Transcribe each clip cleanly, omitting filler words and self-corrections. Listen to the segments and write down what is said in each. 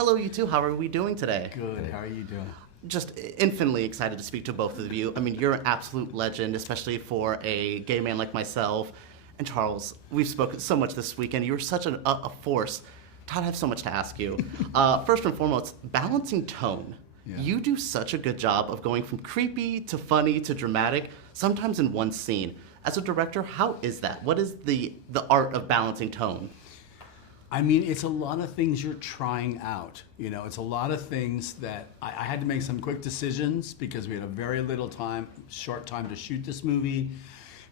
Hello, you two. How are we doing today? Good. How are you doing? Just infinitely excited to speak to both of you. I mean, you're an absolute legend, especially for a gay man like myself. And Charles, we've spoken so much this weekend. You're such a force. Todd, I have so much to ask you. First and foremost, balancing tone. Yeah. You do such a good job of going from creepy to funny to dramatic, sometimes in one scene. As a director, how is that? What is the art of balancing tone? I mean, it's a lot of things you're trying out. You know, it's a lot of things that I had to make some quick decisions because we had a very little time, short time to shoot this movie,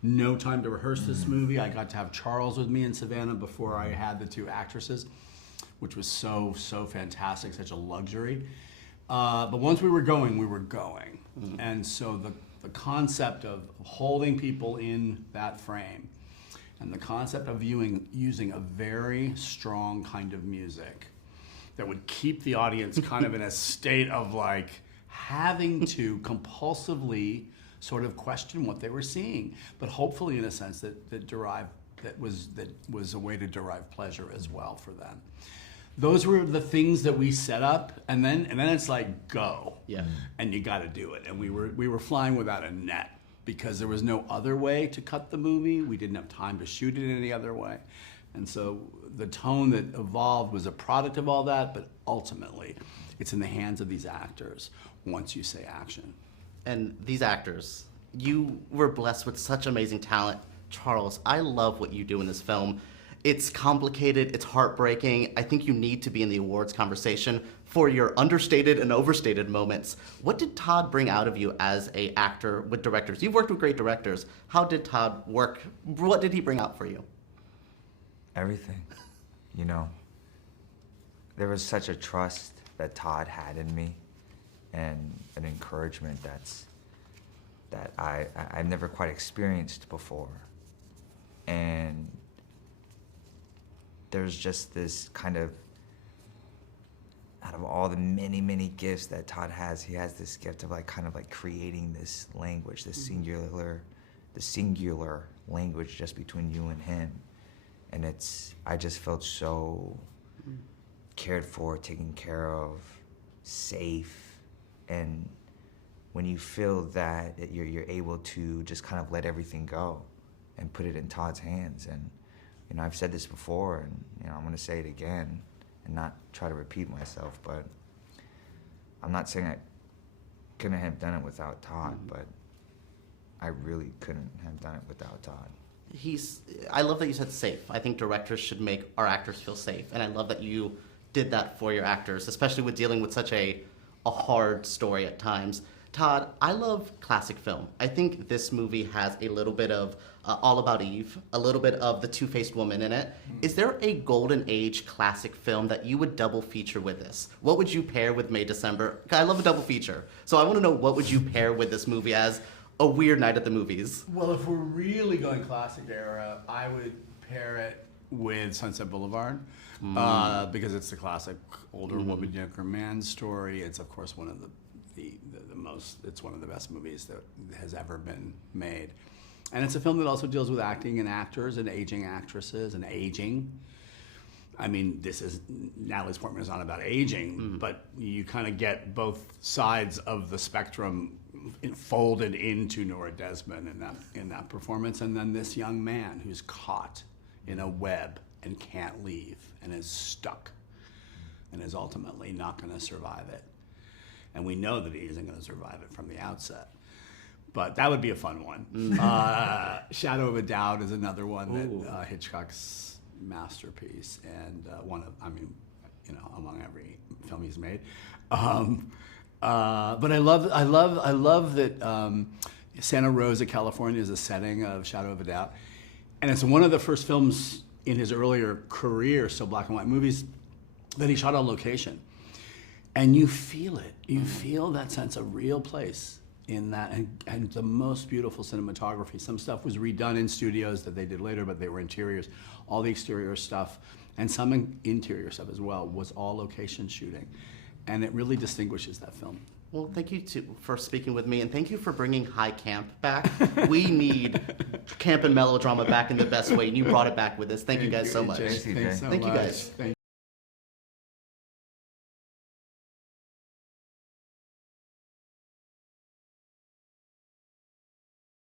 no time to rehearse this movie. I got to have Charles with me in Savannah before I had the two actresses, which was so fantastic, such a luxury. But once we were going, we were going. And so the concept of holding people in that frame and the concept of using a very strong kind of music that would keep the audience kind of in a state of like having to compulsively sort of question what they were seeing, but hopefully in a sense that was a way to derive pleasure as well for them. Those were the things that we set up, and then it's like go, yeah, and you got to do it. And we were flying without a net because there was no other way to cut the movie. We didn't have time to shoot it any other way, and so the tone that evolved was a product of all that. But ultimately, it's in the hands of these actors once you say action. And these actors, you were blessed with such amazing talent. Charles, I love what you do in this film. It's complicated, it's heartbreaking. I think you need to be in the awards conversation for your understated and overstated moments. What did Todd bring out of you as an actor with directors? You've worked with great directors. How did Todd work? What did he bring out for you? Everything. You know, there was such a trust that Todd had in me and an encouragement that I've never quite experienced before. And there's just this kind of, out of all the many gifts that Todd has, he has this gift of kind of creating this language, this singular language just between you and him. And I just felt so cared for, taken care of, safe. And when you feel that you're able to just kind of let everything go and put it in Todd's hands. And you know, I've said this before, and you know, I'm going to say it again, and not try to repeat myself. But I'm not saying I couldn't have done it without Todd, but I really couldn't have done it without Todd. I love that you said safe. I think directors should make our actors feel safe, and I love that you did that for your actors, especially with dealing with such a hard story at times. Todd, I love classic film. I think this movie has a little bit of All About Eve, a little bit of The Two-Faced Woman in it. Is there a golden age classic film that you would double feature with this? What would you pair with May, December? I love a double feature. So I want to know, what would you pair with this movie as a weird night at the movies? Well, if we're really going classic era, I would pair it with Sunset Boulevard because it's the classic older woman, younger man story. It's of course one of it's one of the best movies that has ever been made. And it's a film that also deals with acting and actors and aging actresses and aging. I mean, Natalie Portman is not about aging, but you kind of get both sides of the spectrum folded into Nora Desmond in that performance. And then this young man who's caught in a web and can't leave and is stuck and is ultimately not going to survive it. And we know that he isn't going to survive it from the outset. But that would be a fun one. Shadow of a Doubt is another one that Hitchcock's masterpiece, and among every film he's made. But I love that Santa Rosa, California is the setting of Shadow of a Doubt. And it's one of the first films in his earlier career, still black and white movies, that he shot on location. And you feel it. You feel that sense of real place in that, and the most beautiful cinematography. Some stuff was redone in studios that they did later, but they were interiors. All the exterior stuff, and some interior stuff as well, was all location shooting. And it really distinguishes that film. Well, thank you for speaking with me, and thank you for bringing high camp back. We need camp and melodrama back in the best way, and you brought it back with us. Thank you guys so much. Thanks so much. Thank you guys.